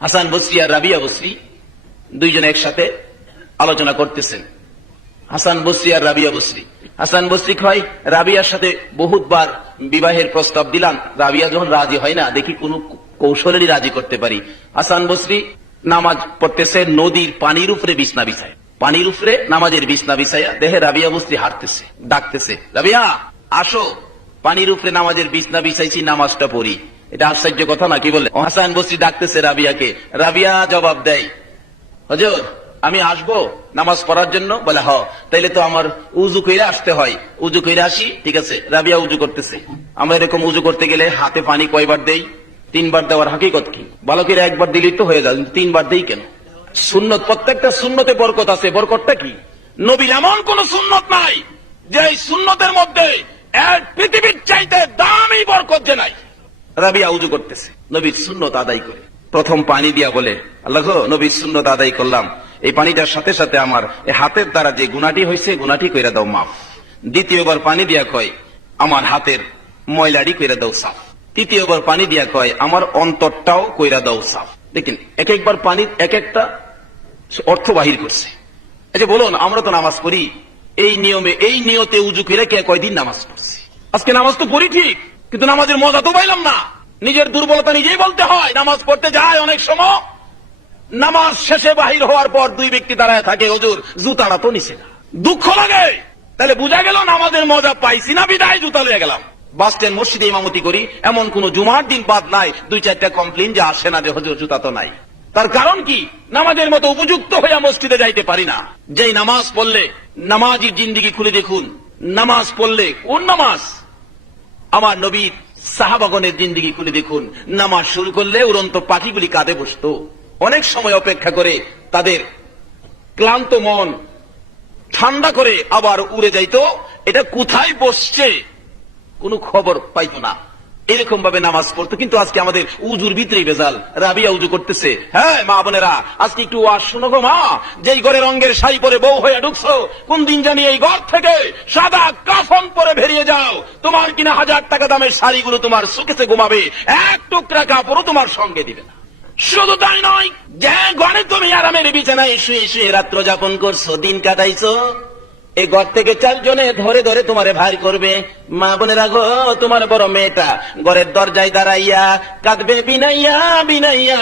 হাসান বসরি আর রাবিয়া বসরি দুইজনে একসাথে আলোচনা করতেছেন। হাসান বসরি আর রাবিয়া বসরি। হাসান বসরি কয়, রাবিয়ার সাথে বহুতবার বিবাহের প্রস্তাব দিলাম, রাবিয়া যখন রাজি হয় না, দেখি কোন কৌশলেরই রাজি করতে পারি। হাসান বসরি নামাজ পড়তেছে, নদীর পানির উপরে বিছনা বিছায়। পানির উপরে নামাজের বিছনা বিছাইয়া দেহে রাবিয়া বসরি হাঁটতেছে, ডাকতেছে, রাবিয়া, আসো। পানির উপরে নামাজের বিছনা বিছাইছি, নামাজটা পড়ি। এটা আশ্চর্য কথা না, কি বলে? হাসান বসরি ডাকতেছে রাবিয়াকে। রাবিয়া জবাব দেয়, হজর, আমি আসব নামাজ পড়ার জন্য? বলে, হ। তাইলে তো আমার উজু কইরে আসতে হয়। উজু কইরে আসি, ঠিক আছে, রাবিয়া উজু করতেছে। আমরা এরকম উজু করতে গেলে হাতে পানি কয়বার দেই? তিনবার দেওয়ার হাকিকত কি? বালকের একবার দিলেই তো হয়ে যায়, তিনবার দেই কেন? সুন্নত, প্রত্যেকটা সুন্নতে বরকত আছে। বরকতটা কি? নবীর এমন কোন সুন্নত নাই যে সুন্নতের মধ্যে পৃথিবীর চাইতে দামি বরকত যে নাই। রাবিয়া উজু করতেছে। নবীর আদায় করে। প্রথম পানি দিয়া বলে, আল্লাহ নবীর আদায় করলাম। এই পানিটার সাথে সাথে আমার হাতের দ্বারা যে গুণাটি হয়েছে গুণাটি কইরা দাও মাফ। দ্বিতীয়বার পানি দিয়া কয়, আমার হাতের ময়লারি কইরা দাও সাফ। তৃতীয়বার পানি দিয়া কয়, আমার অন্তরটাও কইরা দাও সাফ। দেখেন, এক একবার পানির এক একটা অর্থ বাহির করছে। যে বলুন, আমরা তো নামাজ পড়ি। এই নিয়মে, এই নিয়তে উজু করে কে কয়দিন নামাজ পড়ছি? আজকে নামাজ তো পড়ি ঠিক। কিন্তু নামাজের মজা তো পাইলাম না। নিজের দুর্বলতা নিজেই বলতে হয়, নামাজ পড়তে যায় অনেক সময়। নামাজ শেষে বাহির হওয়ার পর দুই ব্যক্তি দাঁড়ায় থাকে, হজুর, জুতাটা তো নিছে না। দুঃখ লাগে। তাহলে বোঝা গেল নামাজের মজা পাইছি না, বিদায়, জুতা লয়ে গেলাম। বাস স্ট্যান্ড, মসজিদে ইমামতি করি, এমন কোন জুমার দিন বাদ নাই, দুই চারটা কমপ্লেন যে আসে না যে, হজুর, জুতা তো নাই। তার কারণ কি? নামাজের মতো উপযুক্ত হইয়া মসজিদে যাইতে পারি না। যেই নামাজ পড়লে নামাজির জিন্দিগি খুলে দেখুন। নামাজ পড়লে কোন নামাজ? আমার নবীর সাহাবাগনের জিন্দিগি খুলে দেখুন। নামাজ শুরু করলে উড়ন্ত পাখিগুলি কাঁধে বসত। অনেক সময় অপেক্ষা করে তাদের ক্লান্ত মন ঠান্ডা করে আবার উড়ে যাইত। এটা কোথায় বসছে? কোনো খবর পাইত না। এরকম ভাবে নামাজ পড়তো, কিন্তু আজকে আমাদের উজুর ভিতরেই বেজাল রাবিয়া উজু করতেছে। হ্যাঁ মা বোনেরা, আজকে একটু শুনো গো মা। যেই ঘরে রঙের শাড়ি পরে বউ হয়ে ঢুকছো, কোন দিন জানি এই ঘর থেকে সাদা কাফন পরে বেরিয়ে যাও। তোমার কিনা হাজার টাকা দামের শাড়িগুলো তোমার সুখেছে ঘুমাবে, এক টুকরা কাপড়ও তোমার সঙ্গে দিবে না। শুধু তাই নয়, যে ঘরে তুমি আরামের বিছানায় শুয়ে শুয়ে রাত্র যাপন করছ, দিন কাটাইছো এই ঘর থেকে চারজনে ধরে ধরে তোমারে ভার করবে। মা বোনেরা গো, তোমার বড় মেয়েটা ঘরের দরজায় দাঁড়াইয়া কাঁদবে, বিনাইয়া বিনাইয়া।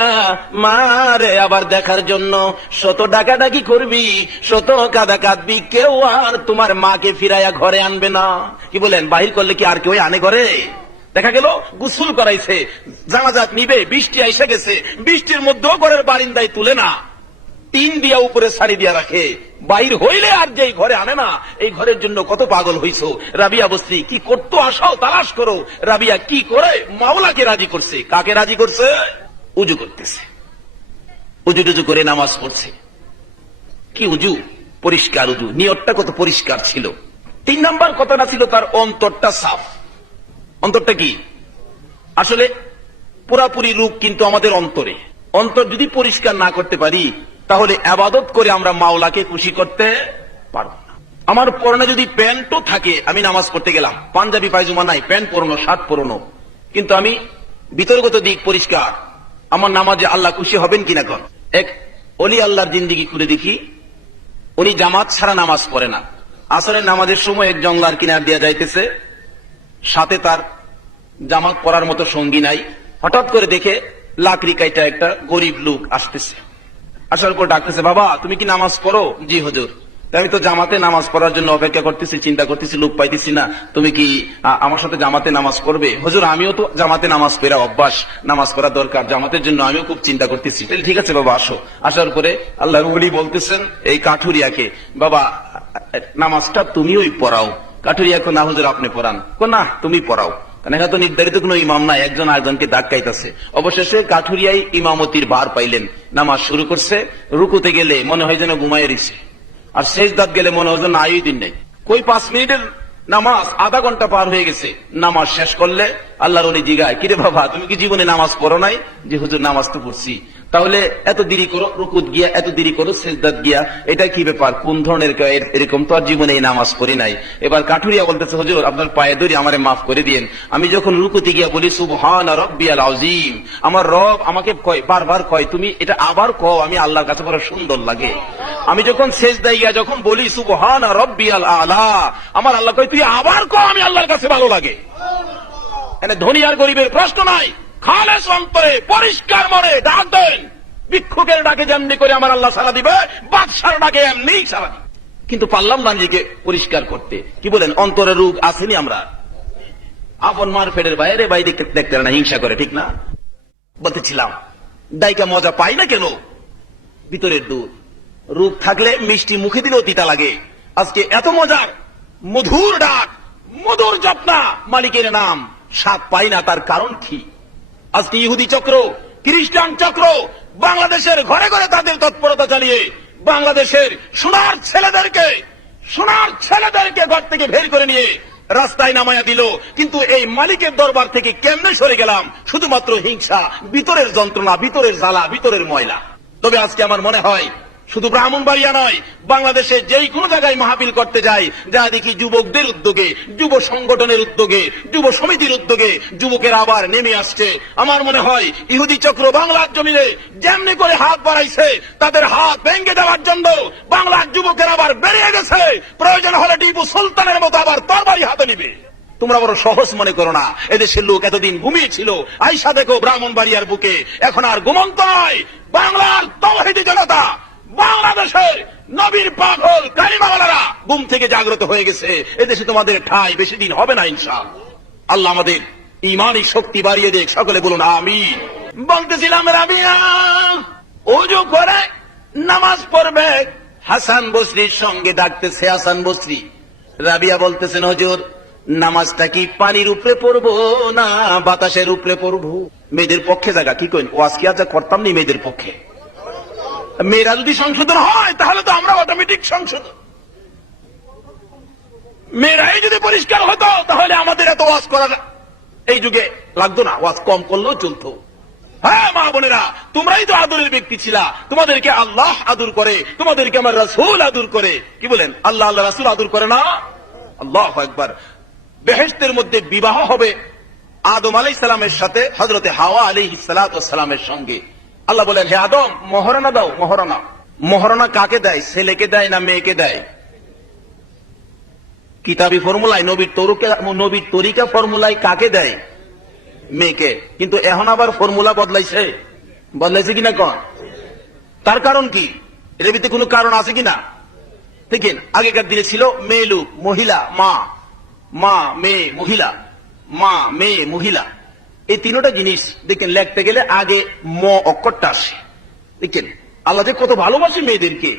মারে আবার দেখার জন্য শত ডাকাডাকি করবি, শত কাদা কাঁদবি, কেউ আর তোমার মাকে ফিরাইয়া ঘরে আনবে না। কি বলেন, বাহির করলে কি আর কেউ আনে ঘরে? দেখা গেল, গুসুল করাইছে, জানাজাত নিবে, বৃষ্টি আইসে গেছে, বৃষ্টির মধ্যেও ঘরের বারিন্দায় তুলে না। তিন দিয়া উপরে শাড়ি দিয়া রাখে। বাইর হইলে আর যেই ঘরে আনে না, এই ঘরের জন্য কত পাগল হইছো। রাবিয়া বস্তি, কি করতো আসাও তালাশ করো। রাবিয়া কি করে? মাওলাকে রাজি করছে। কাকে রাজি করছে? উজু করতেছে। উজু টুজু করে নামাজ পড়ছে। কি উজু? পরিষ্কার উজু। নিয়তটা কত পরিষ্কার ছিল। তিন নাম্বার কথাটা ছিল তার অন্তরটা সাফ। অন্তরটা কি? আসলে পুরাপুরি রূপ কিন্তু আমাদের অন্তরে। অন্তর যদি পরিষ্কার না করতে পারি তাহলে আবাদত করে আমরা মাওলাকে খুশি করতে পারব আমার পরনে যদি প্যান্টও থাকে, আমি নামাজ পড়তে গেলাম। পাঞ্জাবি পায়জুমা নাই, প্যান্ট পরনো, শার্ট পরনো। কিন্তু আমি বিতর্গত দিক পরিষ্কার। আমার নামাজে আল্লাহ খুশি হবেন কিনা কন এক, অলি আল্লাহর জিন্দিগি খুলে দেখি। উনি জামাত ছাড়া নামাজ পড়ে না। আসলে নামাজের সময় এক জঙ্গলার কিনার দিয়া যাইতেছে। সাথে তার জামাত পরার মতো সঙ্গী নাই। হঠাৎ করে দেখে লাকড়ি কাইটা একটা গরিব লোক আসতেছে। আসার পর ডাকতেছে বাবা তুমি কি নামাজ পড়ো? জি হজুর। আমি তো জামাতে নামাজ পড়ার জন্য অপেক্ষা করতেছি চিন্তা করতেছি লোক পাইতেছি না। তুমি কি আমার সাথে জামাতে নামাজ পড়বে? হজুর আমিও তো জামাতে নামাজ পড়া অভ্যাস নামাজ পড়া দরকার। জামাতের জন্য আমিও খুব চিন্তা করতেছি। তাহলে ঠিক আছে বাবা আসো। আসার পরে আল্লাহ বলতেছেন এই কাঠুরিয়াকে বাবা নামাজটা তুমিও পড়াও। কাঠুরিয়াকে না হুজুর আপনি পড়ান। কো না তুমি পড়াও। কারণ এখানে তো নির্ধারিত কোনো ইমাম নাই, একজন আরেকজনকে ধাক্কাইতেছে অবশেষে কাঠুরিয়াই ইমামতির বার পাইলেন। নামাজ শুরু করছে, রুকুতে গেলে মনে হয় যেন ঘুমাই দিছে আর শেষ দাঁত গেলে মনে হয় যেন আয়ুদিন নেই। কই পাঁচ মিনিটের নামাজ আধা ঘণ্টা পার হয়ে গেছে। নামাজ শেষ করলে আল্লাহর অলি জিগায়, কিরে বাবা, তুমি কি জীবনে নামাজ পড়ো নাই? যে হুজুর, নামাজ তো পড়ছি। তাহলে এত দেরি করো, রুকুত গিয়া, এত দেরি করো, সেজদাত গিয়া, এটা কি ব্যাপার? কোন ধরনের এরকম তো আর জীবনে এই নামাজ পড়ি নাই। এবার কাঠুরিয়া বলতেছে, হুজুর, আপনার পায়ে ধরি আমারে মাফ করে দিন আমি যখন রুকুতে গিয়া বলি, সুবহান রব্বিয়াল আযীম আমার রব আমাকে কয়, বারবার কয়, তুমি এটা আবার কও, আমি আল্লাহর কাছে বড় সুন্দর লাগে। আমি যখন সেজদায় গিয়া যখন বলি, সুবহান রব্বিয়াল আলা আমার আল্লাহ কয়, তুই আবার কও, আমি আল্লাহর কাছে ভালো লাগে। এখানে ধনী আর গরিবের প্রশ্ন নাই খালেস অন্তরে পরিষ্কার মনে ডাক দেন। ভিক্ষুকের ডাকে যেমনি করে আমার আল্লাহ সারা দিবে, বাদশার ডাকে এমনি সারা দিবে। কিন্তু পারলাম না নিজেকে পরিষ্কার করতে। কি বলেন, অন্তরে রোগ আসেনি আমরা? আপন মার ফেডের বাইরে বাইরে দেখতে না, হিংসা করে, ঠিক না? বলতেছিলাম দায়িকা মজা পাই না কেন? ভিতরের দুধ। রূপ থাকলে মিষ্টি মুখে দিলেও তিতা লাগে। আজকে এত মজার, মধুর ডাক, মধুর জপনা মালিকের নাম। স্বাদ পাই না, তার কারণ কি? আজকে ইহুদি চক্র, খ্রিস্টান চক্র, বাংলাদেশের ঘরে ঘরে তাদের তৎপরতা চালিয়ে বাংলাদেশের সোনার ছেলেদেরকে সোনার ছেলেদেরকে ঘর থেকে বের করে নিয়ে রাস্তায় নামায়া দিল। কিন্তু এই মালিকের দরবার থেকে কেমনে সরে গেলাম? শুধুমাত্র হিংসা, ভিতরের যন্ত্রণা, ভিতরের জ্বালা, ভিতরের ময়লা। তবে আজকে আমার মনে হয় শুধু ব্রাহ্মণবাড়িয়া নয় বাংলাদেশে যেই কোনো জায়গায় মাহফিল করতে যাই যা দেখি যুবকদের উদ্যোগে, যুব সংগঠনের উদ্যোগে, যুব সমিতির উদ্যোগে যুবকের আবার নেমে আসছে। আমার মনে হয়, ইহুদি চক্র বাংলার জমিনে যেমনি করে হাত বাড়াইছে, তাদের হাত ভেঙে দেওয়ার জন্য বাংলার যুবকের আবার বেরিয়ে গেছে। প্রয়োজন হলে টিপু সুলতানের মতো আবার তরবারি হাতে নিবে। তোমরা বড় সহজ মনে করো না, এদেশের লোক এতদিন ঘুমিয়েছিল। আইসা দেখো ব্রাহ্মণ বাড়িয়ার বুকে, এখন আর ঘুমন্ত নয়। বাংলার তৌহিদি জনতা বাংলাদেশের নবীর পাগল কালিমাওয়ালারা ঘুম থেকে জাগ্রত হয়ে গেছে। এদেশে তোমাদের ঠাই বেশি দিন হবে না ইনশাল আল্লাহ আমাদের ইমানি শক্তি বাড়িয়ে দেখ। সকলে বলুন আমি বলতেছিলাম, রাবিয়া ওজু করে নামাজ পড়বে। হাসান বসরির সঙ্গে ডাকতেছে হাসান বসরি। রাবিয়া বলতেছেন, হজুর, নামাজটা কি পানির উপরে পড়ব না বাতাসের উপরে পড়ব? মেয়েদের পক্ষে জায়গা কি কইন? ওয়াজ কি আজ করতাম নি মেয়েদের পক্ষে? মেয়েরা যদি সংশোধন হয়, তাহলে তো আমরা অটোমেটিক সংশোধন। মেয়েরাই যদি পরিষ্কার হতো, তাহলে আমাদের এত ওয়াজ করার এই যুগে লাগতো না। ওয়াজ কম করলেও চলতো। হ্যাঁ মা বোনেরা, তোমরাই তো আদরের ব্যক্তি ছিলা। তোমাদেরকে আল্লাহ আদর করে, তোমাদেরকে আমার রাসূল আদর করে। কি বলেন? আল্লাহ আল্লাহ রাসুল আদর করে না? আল্লাহ একবার বেহেশতের মধ্যে বিবাহ হবে আদম আলাই সালামের সাথে হজরতে হাওয়া আলী সালামের সঙ্গে। আল্লাহ বলেন, হে আদম, মহারণা দাও, মহারণা। মহারণা কাকে দেয়? ছেলেকে দেয় না মেয়েকে দেয়? কিতাবি ফর্মুলায়, নবীর তরুকে, নবীর তরিকা ফর্মুলায় কাকে দেয়? মেয়েকে। কিন্তু এখন আবার ফর্মুলা বদলাইছে। বদলাইছে কিনা কন? তার কারণ কি? এর ভিতরে কোনো কারণ আছে কিনা? ঠিক আগেকার দিনে ছিল মেয়ে লোক, মহিলা, মা। মা, মেয়ে, মহিলা। মা, মেয়ে, মহিলা। এই তিনটা জিনিস দেখেন লিখতে গেলে আগে ম অক্ষরটা আসে। দেখেন, আল্লাহ কত ভালোবাসে মেয়েদেরকে।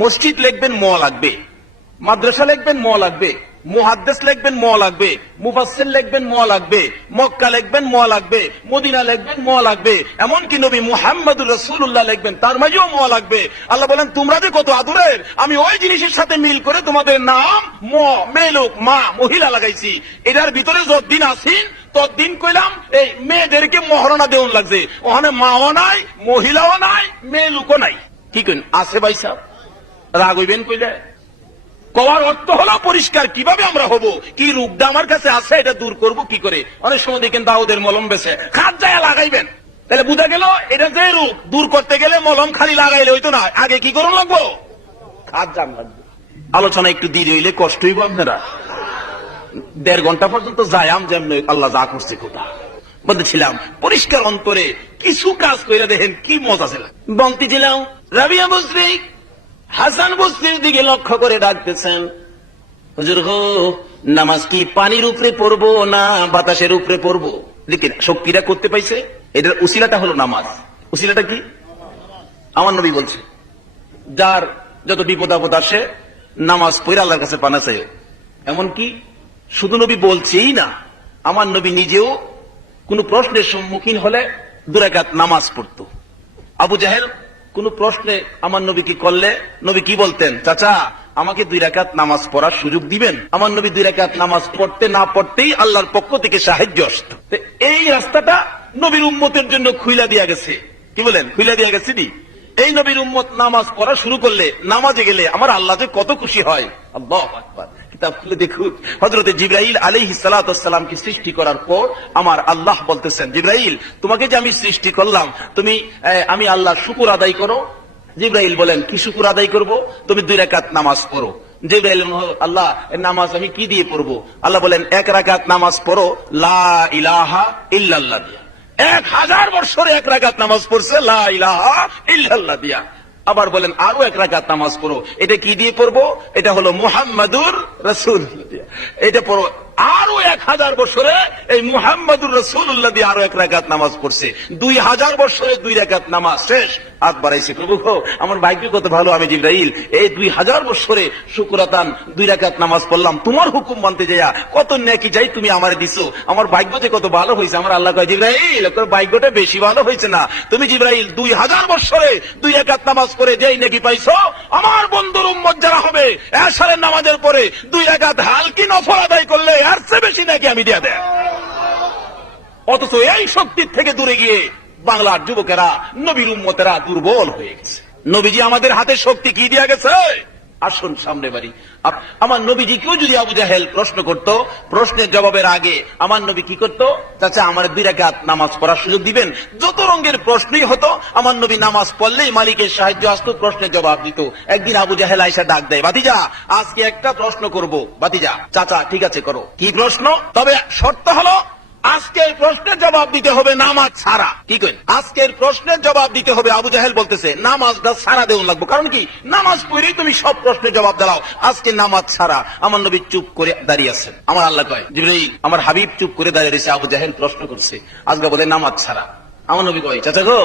মসজিদ লিখবেন ম লাগবে, মাদ্রাসা লিখবেন ম লাগবে, মুহাদ্দেস লিখবেন ম লাগবে, মুফাসসির লিখবেন ম লাগবে, মক্কা লিখবেন ম লাগবে, মদিনা লিখবেন ম লাগবে, এমনকি নবী মুহাম্মদুর রাসূলুল্লাহ লিখবেন, তার মাঝেও ম লাগবে। আল্লাহ বলেন, তোমরা যে কত আদরের, আমি ওই জিনিসের সাথে মিল করে তোমাদের নাম ম মেলোক মা, মহিলা লাগাইছি। এটার ভিতরে যতদিন আসিন ততদিন কইলাম, এই মেয়েদেরকে মহারণা দেউন লাগছে। ওখানে মাও নাই, মহিলাও নাই, মেয়ে লোকও নাই। কি কইন? আছে ভাই সাহেব। রাগ হইবেন কইলে? কওয়ার অর্থ হলো পরিষ্কার, কীভাবে আমরা হব? কি রূপটা আমার কাছে আছে, এটা দূর করব কি করে? অনেক সময় দেখেন দাউদের মলম বেছে। খাট যায় লাগাইবেন। তাহলে বুঝা গেল, এটা যে রূপ, দূর করতে গেলে মলম খালি লাগাইলে হইতো না। আগে কি করুন লাগবো? খাট জাম লাগবে। আলোচনা একটু দিয়ে হইলে কষ্ট হইব আপনারা। দেড় ঘণ্টা পর্যন্ত যায়াম যেমন আল্লাহ যা করছে কোথা। বলতেছিলাম, পরিষ্কার অন্তরে কিছু কাজ করে দেখেন কি মজা ছিল বলতেছিলাম রাবিয়া মুসরিক হাসান বস্তির দিকে লক্ষ্য করে ডাকতেছেন। হুজুর গো, নামাজ কি পানির উপরে পড়ব না বাতাসের উপরে পড়ব? দেখেন শক্তিটা করতে পাইছে? এটার উসিলাটা হলো নামাজ। উসিলাটা কি? আমার নবী বলছে, যার যত বিপদ আপদ আসে, নামাজ পড়ে আল্লাহর কাছে পানা চাই এমনকি শুধু নবী বলছেই না, আমার নবী নিজেও কোন প্রশ্নের সম্মুখীন হলে দুরাকাত নামাজ পড়তো। আবু জাহেল কোন প্রশ্নে আমার নবী কি করলে, নবী কি বলতেন? চাচা, আমাকে দুই রাকাত নামাজ পড়ার সুযোগ দিবেন। আমার নবী দুই রাকাত নামাজ পড়তে না পড়তেই আল্লাহর পক্ষ থেকে সাহায্য আসত। এই রাস্তাটা নবীর উম্মতের জন্য খুইলা দিয়া গেছে। কি বলেন? খুইলা দিয়া গেছে নি? এই নবীর উম্মত নামাজ পড়া শুরু করলে, নামাজে গেলে আমার আল্লাহ যে কত খুশি হয়। আল্লাহ আকবার। কিতাব খুলে দেখুন। হজরতে জিব্রাইল আলাইহি সালাতামকে সৃষ্টি করার পর আমার আল্লাহ বলতেছেন, জিব্রাইল, তোমাকে যে আমি সৃষ্টি করলাম, তুমি আমি আল্লাহ শুকুর আদায় করো? জিব্রাইল বলেন, কি শুকুর আদায় করব? তুমি দুই রাকাত নামাজ পড়ো। জিব্রাইল আল্লাহ নামাজ আমি কি দিয়ে পড়ব? আল্লাহ বলেন, এক রাকাত নামাজ পড়ো, লা ইলাহা ইল্লাল্লাহ দিয়া। এক হাজার বছরে এক রাকাত নামাজ পড়ছে, লা ইলাহা ইল্লাল্লাহ দিয়া। আবার বলেন, আরও এক রাকাত নামাজ পড়ো। এটা কি দিয়ে পড়ব? এটা হলো মুহাম্মাদুর রসুল। এটা পড়ো আরও এক হাজার বছরে এই মুহাম্মাদুর রসুল্লাহ দিয়ে আরও এক রাকাত নামাজ পড়ছে। দুই হাজার বছরে দুই রাকাত নামাজ শেষ। হাত বাড়াইছে, প্রভু আমার কত ভালো, আমি জিব্রাইল। এই দুই হাজার বছরে দুই রাকাত নামাজ পড়লাম। তোমার হুকুম মানতে যাইয়া কত যাই তুমি আমার দিছো। আমার ভাগ্য যে কত ভালো হয়েছে আমার আল্লাহ কয়, জিব্রাইল ভাগ্যটা বেশি ভালো হয়েছে না। তুমি জিব্রাইল, দুই হাজার বছরে দুই রাকাত নামাজ পড়ে যেই নাকি পাইছো, আমার বন্ধুর উম্মত যারা হবে, এসারের নামাজের পরে দুই রাকাত হালকি নফল আদায় করলে এর চেয়ে বেশি নাকি আমি দিয়া দেয়। অথচ এই শক্তির থেকে দূরে গিয়ে বাংলার যুবকেরা, নবীর উম্মতেরা দুর্বল হয়ে গেছে। নবীজি আমাদের হাতে শক্তি কি দিয়া গেছে? আসুন সামনে বাড়ি। আমার নবীজি কেউ যদি আবু জাহেল প্রশ্ন করত, প্রশ্নের জবাবের আগে আমার নবী কি করত? চাচা, আমার রাকাত নামাজ পড়ার সুযোগ দিবেন? যত রঙের প্রশ্নই হতো, আমার নবী নামাজ পড়লেই মালিকের সাহায্য আসতো, প্রশ্নের জবাব দিত। একদিন আবু জাহেল আইসা ডাক দেয় বাতিজা আজকে একটা প্রশ্ন করব। বাতিজা চাচা, ঠিক আছে, করো। কি প্রশ্ন? তবে শর্ত হলো আজকের প্রশ্নের জবাব দিতে হবে নামাজ ছাড়া। কি করেন আজকের প্রশ্নের জবাব দিতে হবে আবু জাহেল বলতেছে নামাজটা ছাড়া দেউন লাগবো। কারণ কি? নামাজ পড়েই তুমি সব প্রশ্নের জবাব দাও। আজকে নামাজ ছাড়া আমার নবী চুপ করে দাঁড়িয়ে আছেন। আমার আল্লাহ কয় জিবরাইল আমার হাবিব চুপ করে দাঁড়িয়ে রয়েছে আবু জাহেল প্রশ্ন করছে। আজকে বলে নামাজ ছাড়া। আমার নবী কয় চাচা গো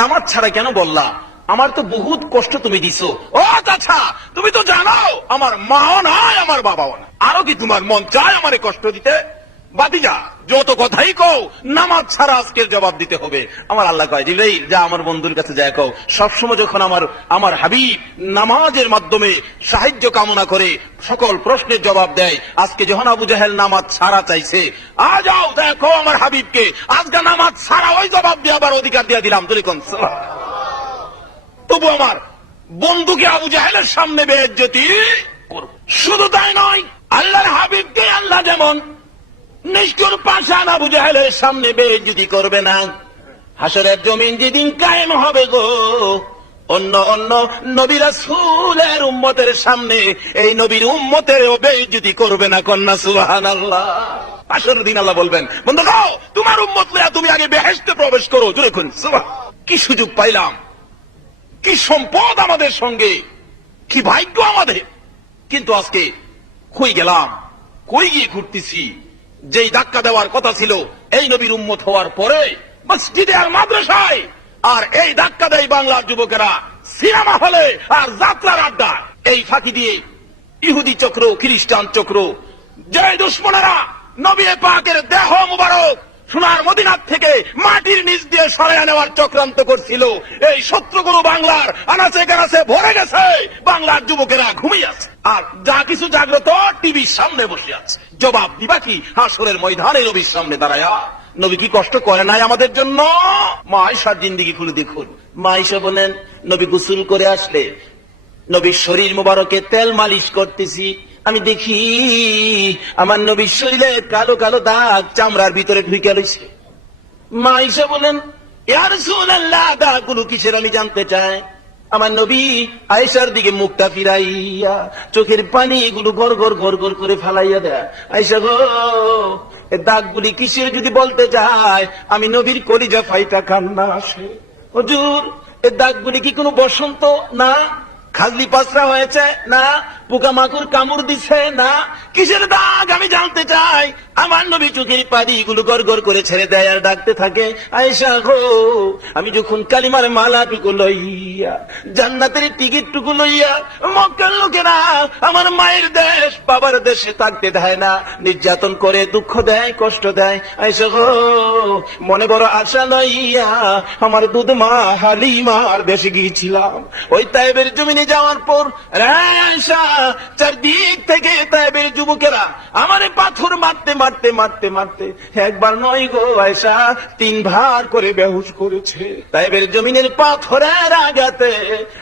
নামাজ ছাড়া কেন বললা? আমার তো বহুত কষ্ট তুমি দিছো। ও চাচা তুমি তো জানো আমার মাও নাই আমার বাবাও না আরও কি তোমার মন চায় আমারে কষ্ট দিতে? বাতিজা যত কথাই কও, নামাজ ছাড়া আজকের জবাব দিতে হবে। আমার আল্লাহ কয়, জিব্রাইল, যা আমার বন্ধুর কাছে যায় কও। সবসময় যখন আমার আমার হাবিব নামাজের মাধ্যমে সাহায্য কামনা করে, সকল প্রশ্নের জবাব দেয়, আজকে যখন আবু জাহেল নামাজ ছাড়া চাইছে, আ যাও দেখো আমার হাবিবকে, আজকে নামাজ ছাড়া ওই জবাব দিয়ে আবার অধিকার দিয়ে দিলাম। তুলি কোন তবু আমার বন্ধুকে আবু জাহেলের সামনে বেজ্জতি করব। শুধু তাই নয়, আল্লাহর হাবিবকে আল্লাহ যেমন জাহেলের সামনে করবে না। হাসরের জমিন যেদিন কায়েম হবে গো, অন্য অন্য নবীরা সুলের উম্মতের সামনে এই নবীর উম্মতের বেজ্জতি করবে না কন্যা সুবাহান আল্লাহ আসর দিন আল্লাহ বলবেন বন্ধু গাও তোমার উম্মত তুমি আগে বেহেস্তে প্রবেশ করো জুড়ে খুন কি সুযোগ পাইলাম? কি সম্পদ আমাদের সঙ্গে? কি ভাগ্য আমাদের? কিন্তু আজকে কই গেলাম? কই গিয়ে ঘুরতেছি? যেই ধাক্কা দেওয়ার কথা ছিল, এই নবীর উম্মত হওয়ার পরে মসজিদে আর মাদ্রাসায়, আর এই ধাক্কা দেয় বাংলার যুবকেরা সিনেমা হলে আর যাত্রার আড্ডা। এই ফাঁকি দিয়ে ইহুদি চক্র, খ্রিস্টান চক্র যে দুশ্মনেরা নবী পাকের দেহ থেকে মাটির নিচ দিয়ে সরাইয়া নেওয়ার চক্রান্ত করছিল। এই শত্রুগুরু বাংলার আনাচে কানাচে ভরে গেছে। বাংলার যুবকেরা ঘুমিয়ে আছে। আর যা কিছু জাগ্রত টিভির সামনে বসে আছে। জবাব দিবা কি? হাসরের ময়দানে নবীর সামনে দাঁড়ায়া। নবী কি কষ্ট করে নাই আমাদের জন্য? মা আয়সার জিন্দিগি খুলে দেখুন। মা আয়সা বলেন নবী গোসল করে আসলে নবীর শরীর মোবারকে তেল মালিশ করতেছি। আমি দেখি আমার নবীর শরীরে কালো কালো দাগ চামড়ার ভিতরে ঢুকে রয়েছে। মা বলেন দাগগুলো কিসের আমি জানতে চাই? আমার নবী আয়েশার দিকে মুখটা ফিরাইয়া চোখের পানি করে ফেলাইয়া দেয়। আয়েশা গো দাগগুলি কিসের যদি বলতে চায়? আমি নবীর কলিজা ফাইটা কান্না আসে। হুজুর, এ দাগগুলি কি কোনো বসন্ত? না। খাজলি পাসরা হয়েছে? না। পোকামাকুর কামড় দিছে না? কিসের দাগ? আমি জানতে চাই। আমার নবী চোখের পানি গুলো গড় গড় করে ছেড়ে দেয় আর ডাকতে থাকে, আয়েশা গো, আমি যখন কালিমার মালা টুকু লইয়া, জান্নাতের টিকিট টুকু লইয়া মক্কার লোকেরা আমার মায়ের দেশ, বাবার দেশে থাকতে দেয় না। নির্যাতন করে, দুঃখ দেয়, কষ্ট দেয়। আয়েশা গো, মনে বড় আশা লইয়া আমার দুধ মা হালিমার দেশে গিয়েছিলাম। ওই তাইবের জমিনে যাওয়ার পর, রে আয়েশা চারদিক থেকে তাইবের যুবকেরা আমারে পাথর মারতে মারতে মারতে মারতে একবার নয় গো আয়সা করে বেহুশ করেছে। তাইবের জমিনের পাথরের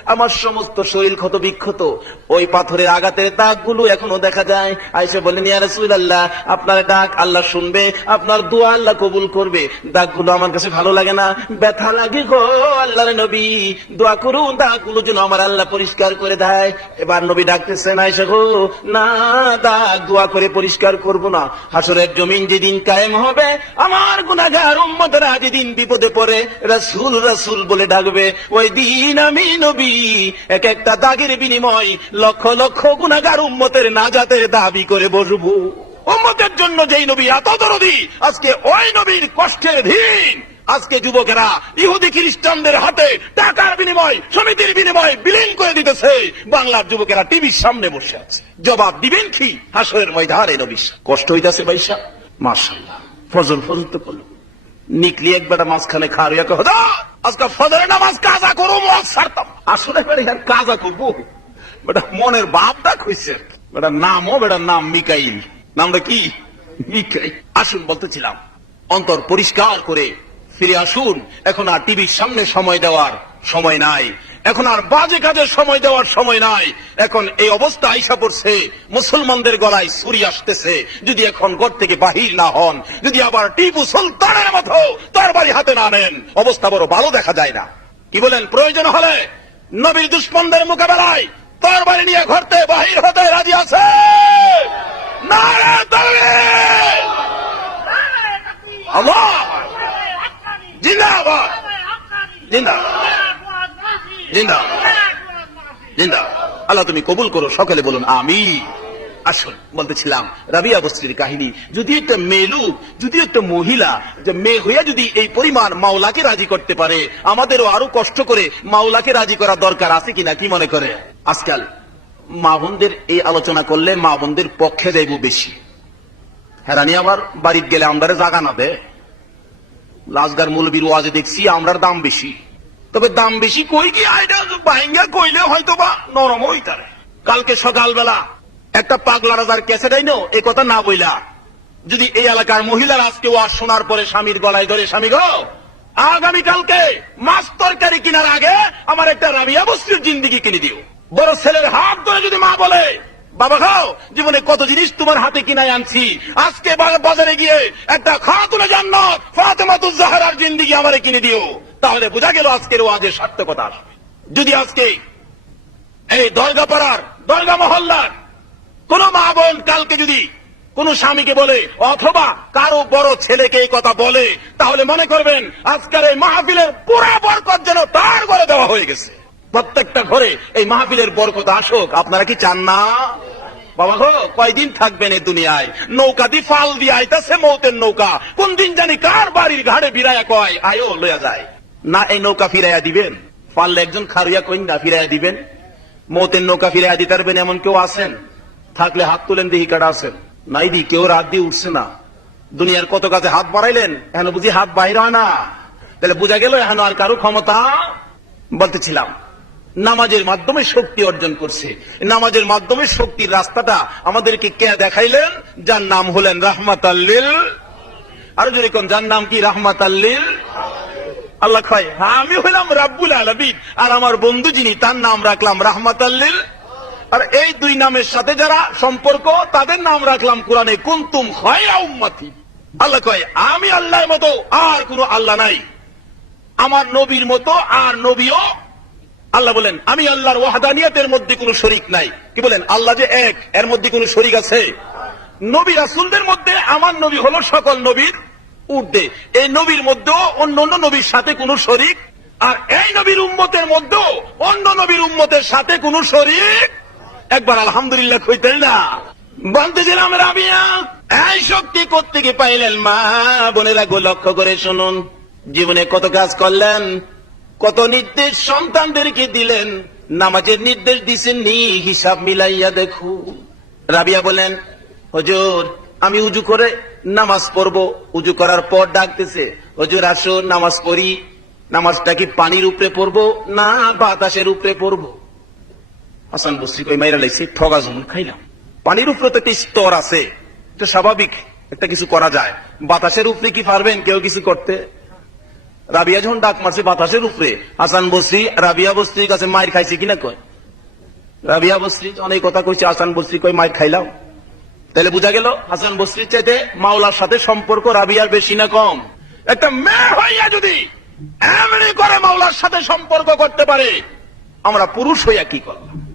আমার সমস্ত শরীর ক্ষত বিক্ষত ওই পাথরের আঘাতের দাগগুলো এখনও দেখা যায়। আয়সা বলেন রাসূলুল্লাহ, আপনার ডাক আল্লাহ শুনবে, আপনার দোয়া আল্লাহ কবুল করবে। দাগগুলো আমার কাছে ভালো লাগে না। ব্যথা লাগে গো আল্লাহর নবী। দোয়া করুন, দাগগুলো যেন আমার আল্লাহ পরিষ্কার করে দেয়। এবার নবী ডাকতেছেন আয়সা গো না দাগ দোয়া করে পরিষ্কার করব না। হাসরের জমিন যেদিন কায়েম হবে, আমার গুনাহগার উম্মতরা যেদিন বিপদে পড়ে, রাসূল রাসূল বলে ডাকবে, ওই দিন আমি নবী। এক একটা দাগের বিনিময় লক্ষ লক্ষ গুনাহগার উম্মতের নাজাতের দাবি করে বসবো। উম্মতের জন্য যেই নবী এত দরদি, আজকে ওই নবীর কষ্টের দিন। আজকে যুবকেরা ইহুদি খ্রিস্টানদের হাতে টাকার বিনিময়, সমিতির বিনিময় বিলীন করে দিতেছে। বাংলার যুবকেরা টিভির সামনে বসে আছে। জবাব দিবেন কি? হাসরের ময়দানে নবী কষ্ট হইতাছে বাইশা? মার্শাল্লাহ ফজল ফজল তো পড়ল নিকলি একবার মাঝখানে আজকে নামাজ কাজা করো আসলে কাজা করব। বেটা মনের নামও বেটার নাম মিকাইল। নামটা কি? মিকাইল। আসুন বলতেছিলাম, অন্তর পরিষ্কার করে ফিরে আসুন। এখন আর টিভির সামনে সময় দেওয়ার সময় নাই। এখন আর বাজে কাজের সময় দেওয়ার সময় নাই। এখন এই অবস্থা আইসা পড়ছে। মুসলমানদের গলায় ছুরি আসতেছে। যদি এখন ঘর থেকে বাহির না হন, যদি আবার টিপু সুলতানের মতো তার বাড়ি হাতে না নেন, অবস্থা বড় ভালো দেখা যায় না। কি বলেন, প্রয়োজন হলে নবীর দুশ্মনদের মোকাবেলায় তার বাড়ি নিয়ে ঘরতে বাহির হতে রাজি আছে? তাকবীর! আল্লাহ! জিন্দাবাদ জিন্দা আল্লাহ তুমি কবুল করো, সকলে বলুন আমি আসুন, বলতেছিলাম, রাবিয়া বস্ত্রীর কাহিনী। যদি একটা মেয়ে লোক, যদি একটা মহিলা, যে মেয়ে হইয়া যদি এই পরিমাণ মাওলাকে রাজি করতে পারে, আমাদেরও আরও কষ্ট করে মাওলাকে রাজি করা দরকার আছে কিনা, কি মনে করে? আজকাল মা বোনদের এই আলোচনা করলে মা বোনদের পক্ষে যাইব বেশি। হেরানি আবার বাড়িতে গেলে আমরা জাগা না দেয়। লাজগার মৌলবীর ওয়াজে দেখছি আমরার দাম বেশি। তবে দাম বেশি কই কি আইডা বাহিঙ্গা কইলে হয়তো বা নরম হইতারে কালকে সকালবেলা একটা পাগলা রাজার ক্যাসে দেয়নো এই কথা না বইলা। যদি এই এলাকার মহিলার আজকে ওয়াজ শোনার পরে স্বামীর গলায় ধরে, স্বামী গো, আগামী কালকে মাছ তরকারি কেনার আগে আমার একটা রাবিয়া বস্তুর জিন্দিগি কিনে দিও। বড় ছেলের হাত ধরে যদি মা বলে বাবা খাও, জীবনে কত জিনিস তোমার হাতে কিনাই আনছি। আজকে বাজারে গিয়ে একটা খাতুনে জান্নাত, ফাতেমাতুজ জাহরার জিন্দিগি আমারে কিনে দিও। তাহলে বোঝা গেল আজকের ওয়াজের সার্থকতা যদি আজকে এই দরগা পাড়ার দরগা মহল্লার কোন মা বোন কালকে যদি কোন স্বামীকে বলে, অথবা কারও বড় ছেলেকে এই কথা বলে, তাহলে মনে করবেন আজকের এই মাহফিলের পুরা বরকত যেন তার ঘরে দেওয়া হয়ে গেছে। প্রত্যেকটা ঘরে এই মাহফিলের বরকত আসুক। আপনারা কি চান না? বাবা গো, কয়দিন থাকবেন এই দুনিয়ায়? নৌকা দি ফাল দিয়ে আইতাছে মৌতের নৌকা। কোন দিন জানি কার বাড়ির ঘাড়ে বিরায়া কয়, আয়ো, লইয়া যায়। না, এই নৌকা ফিরাইয়া দিবেন? পারলে একজন খারিয়া কইন না, ফিরাইয়া দিবেন? মৌতের নৌকা ফিরাইয়া দিতে পারবেন এমন কেউ আছেন? থাকলে হাত তুলেন দেখি কাটা আছেন। নাই দি, কেউ রাত দিয়ে উঠছে না। দুনিয়ার কত কাজে হাত বাড়াইলেন? এখন বুঝি হাত বাইর হয় না। তাহলে বোঝা গেল এখন আর কারও ক্ষমতা? বলতেছিলাম নামাজের মাধ্যমে শক্তি অর্জন করছে। নামাজের মাধ্যমে শক্তির রাস্তাটা আমাদেরকে কে দেখাইলেন? যার নাম হলেন রাহমাত আল্লিল আরও যদি কোন, যার নাম কি? রাহমাত আল্লিল আল্লাহ কয় হ্যাঁ আমি হইলাম রাব্বুল আলমিন। আর আমার বন্ধু যিনি, তার নাম রাখলাম রাহমাত আল্লিল আর এই দুই নামের সাথে যারা সম্পর্ক, তাদের নাম রাখলাম কোরআনে, কুন্তুম খয়রা উম্মতি। আল্লাহ কয়, আমি আল্লাহর মতো, আর কোনো আল্লাহ নাই। আমার নবীর মতো, আর নবীও আল্লাহ বলেন, আমি আল্লাহর ওয়াহাদানিয়াতের মধ্যে কোনো শরিক নাই। কি বলেন? আল্লাহ যে এক, এর মধ্যে কোনো শরিক আছে? নবী রাসুলদের মধ্যে আমার নবী হলো সকল নবীর ঊর্ধ্বে। এই নবীর মধ্যেও অন্য অন্য নবীর সাথে কোনো শরিক, আর এই নবীর উম্মতের মধ্যেও অন্য নবীর উম্মতের সাথে কোনো শরিক। একবার আলহামদুলিল্লাহ কইতেন না বলতেছিলাম রাবিয়া, এই শক্তি কোত্থেকে পাইলেন মা? বোনেরা লক্ষ্য করে শুনুন। জীবনে কত কাজ করলেন? কত নির্দেশ সন্তানদেরকে দিলেন, নামাজের নির্দেশ দিছেন নি হিসাব মিলাইয়া দেখু। রাবিয়া বলেন, হজুর, আমি উজু করে নামাজ পড়ব। উজু করার পর ডাকতেছে, হজুর, আসো, নামাজ পড়ি। নামাজটা কি পানির উপরে পড়ব না বাতাসের উপরে পড়ব? হাসান বসরি কই, মাইরা লাইছি, ঠগা জমুন খাইলাম। পানির উপরে তো একটা স্তর আছে, এটা স্বাভাবিক, একটা কিছু করা যায়। বাতাসের উপরে কি পারবেন কেউ কিছু করতে? রাবিয়া যখন ডাক মারছে বাতাসের উপরে, হাসান বসরি রাবিয়া বস্তির কাছে মায়ের খাইছে কিনা কয়? রাবিয়া বসরি অনেক কথা কইছে, হাসান বসরি কই মায়ের খাইলাম। তাহলে বোঝা গেল, হাসান বসরির চাইতে মাওলার সাথে সম্পর্ক রাবিয়ার বেশি না কম। একটা মেয়ে হইয়া যদি এমনি করে মাওলার সাথে সম্পর্ক করতে পারে, আমরা পুরুষ হইয়া কি করলাম?